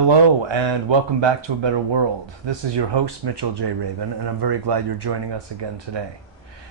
Hello and welcome back to A Better World. This is your host, Mitchell J. Raven, and I'm very glad you're joining us again today.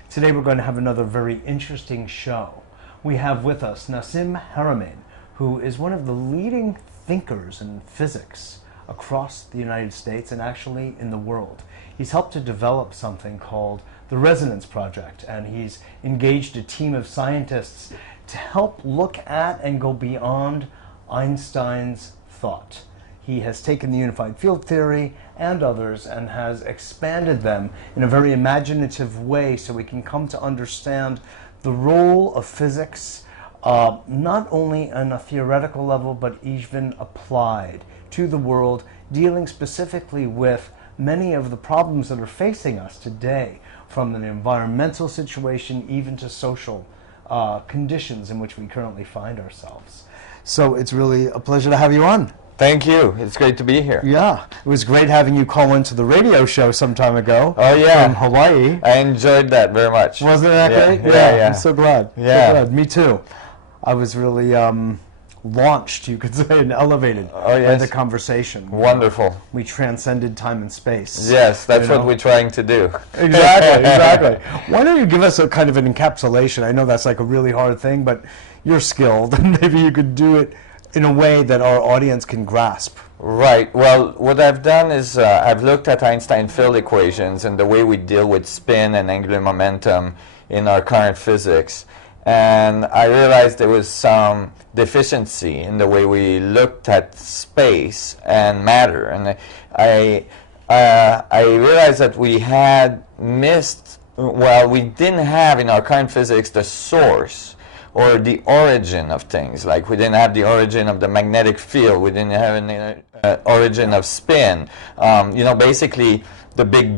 Today we're going to have another very interesting show. We have with us Nassim Haramein, who is one of the leading thinkers in physics across the United States and actually in the world. He's helped to develop something called the Resonance Project, and he's engaged a team of scientists to help look at and go beyond Einstein's thought. He has taken the unified field theory and others and has expanded them in a very imaginative way so we can come to understand the role of physics not only on a theoretical level but even applied to the world, dealing specifically with many of the problems that are facing us today, from an environmental situation even to social conditions in which we currently find ourselves. So it's really a pleasure to have you on. Thank you. It's great to be here. Yeah, it was great having you call into the radio show some time ago. Oh yeah, from Hawaii. I enjoyed that very much. Wasn't that great? Yeah. I'm so glad. Yeah, so glad. Me too. I was really launched, you could say, and elevated by the conversation. Wonderful. We transcended time and space. Yes, that's what we're trying to do. Exactly. Why don't you give us a kind of an encapsulation? I know that's like a really hard thing, but you're skilled, and maybe you could do it in a way that our audience can grasp. Right. Well, what I've done is I've looked at Einstein field equations and the way we deal with spin and angular momentum in our current physics. And I realized there was some deficiency in the way we looked at space and matter. And I realized that we had missed, well, we didn't have in our current physics the source or the origin of things. Like we didn't have the origin of the magnetic field, we didn't have an origin of spin. Basically the Big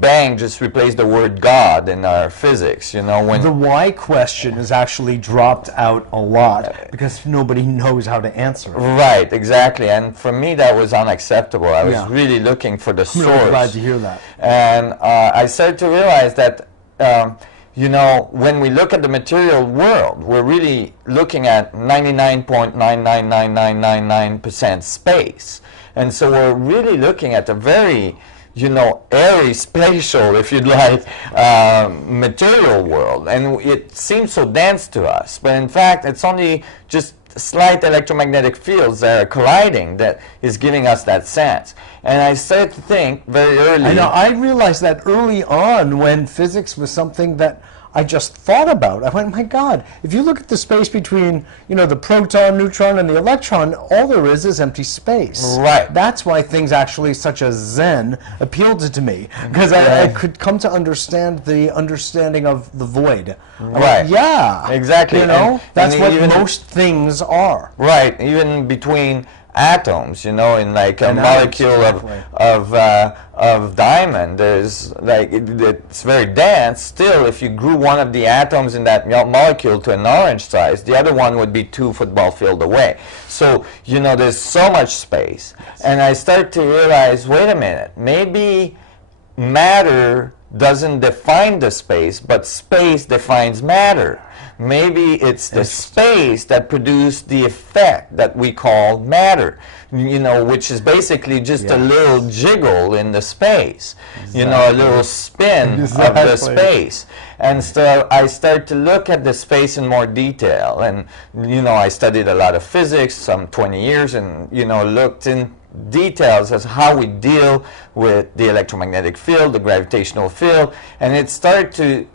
Bang just replaced the word God in our physics. When the why question is actually dropped out a lot because nobody knows how to answer it. Right, exactly. And for me that was unacceptable. I was really looking for the source. I'm glad to hear that. And I started to realize that when we look at the material world, we're really looking at 99.999999% space. And so we're really looking at a very, airy, spatial, if you'd like, material world. And it seems so dense to us. But in fact, it's only just slight electromagnetic fields that are colliding that is giving us that sense. And I started to think very early. I realized that early on when physics was something that I just thought about. I went, my God, if you look at the space between, the proton, neutron, and the electron, all there is empty space. Right. That's why things actually such as Zen appealed to me, because I could come to understand the understanding of the void. Right. Yeah. Exactly. That's what most things are. Right. Even between atoms, in like a molecule of diamond, there's it's very dense. Still, if you grew one of the atoms in that molecule to an orange size, the other one would be 2 football fields away. So there's so much space. And I start to realize, wait a minute, maybe matter doesn't define the space, but space defines matter. Maybe it's the space that produced the effect that we call matter, which is basically just a little jiggle in the space, a little spin of the space. And so I start to look at the space in more detail. And, I studied a lot of physics, some 20 years, and, looked in details as how we deal with the electromagnetic field, the gravitational field, and it started to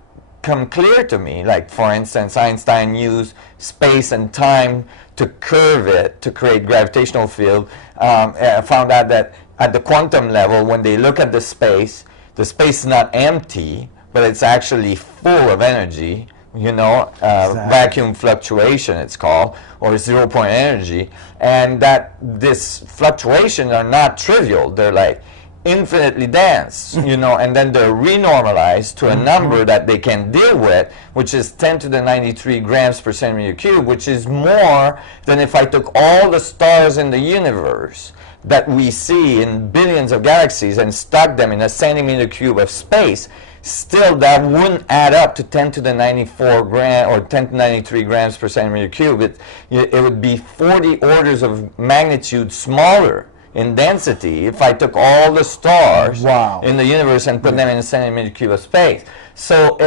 come clear to me. Like, for instance, Einstein used space and time to curve it to create gravitational field. I found out that at the quantum level, when they look at the space is not empty, but it's actually full of energy. Vacuum fluctuation it's called, or zero-point energy, and that this fluctuations are not trivial. They're like infinitely dense, and then they're renormalized to a number that they can deal with, which is 10 to the 93 grams per centimeter cube, which is more than if I took all the stars in the universe that we see in billions of galaxies and stuck them in a centimeter cube of space. still that wouldn't add up to 10 to the 94 gram or 10 to 93 grams per centimeter cube. It would be 40 orders of magnitude smaller in density if I took all the stars in the universe and put them in a centimeter cube of space. So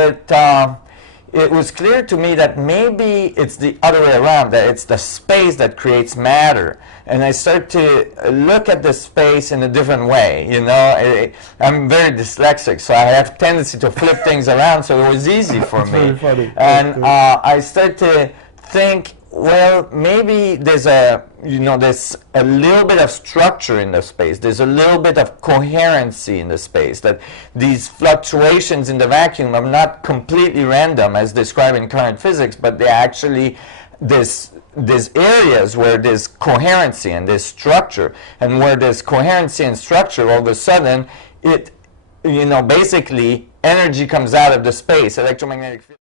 it was clear to me that maybe it's the other way around, that it's the space that creates matter. And I started to look at the space in a different way. You know, I'm very dyslexic, so I have a tendency to flip things around, so it was easy for me. Very funny. And I started to think, well, maybe there's there's a little bit of structure in the space. There's a little bit of coherency in the space. That these fluctuations in the vacuum are not completely random as described in current physics, but they actually there's areas where there's coherency and there's structure, and where there's coherency and structure, all of a sudden, basically energy comes out of the space, electromagnetic field.